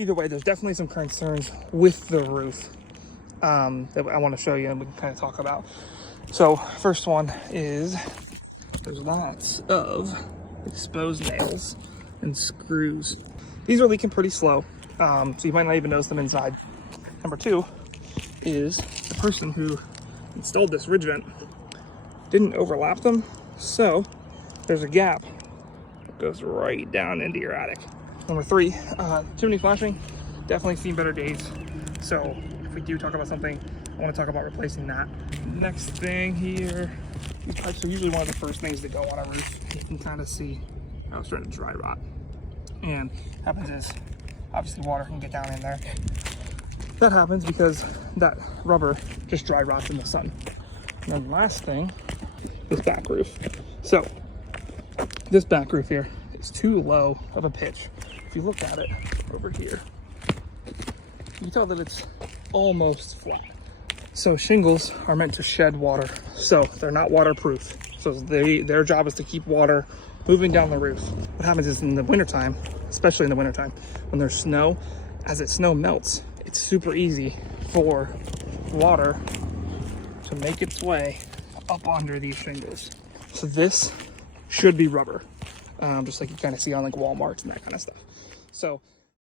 either way, there's definitely some concerns with the roof that I want to show you and we can kind of talk about. So first one is there's lots of exposed nails and screws. These are leaking pretty slow, so you might not even notice them inside. Number two is the person who installed this ridge vent didn't overlap them, so there's a gap that goes right down into your attic. Number three, chimney flashing, definitely seen better days. So if we do talk about something, I want to talk about replacing that. Next thing here, these pipes are usually one of the first things that go on a roof. You can kind of see how it's starting to dry rot. And what happens is, obviously water can get down in there. That happens because that rubber just dry rots in the sun. And then the last thing, this back roof. So this back roof here is too low of a pitch. If you look at it over here, you can tell that it's almost flat. So shingles are meant to shed water, so they're not waterproof. So their job is to keep water moving down the roof. What happens is in the wintertime, especially in the wintertime, when there's snow, as that snow melts, it's super easy for water to make its way up under these shingles. So this should be rubber, just like you kind of see on like Walmart and that kind of stuff. So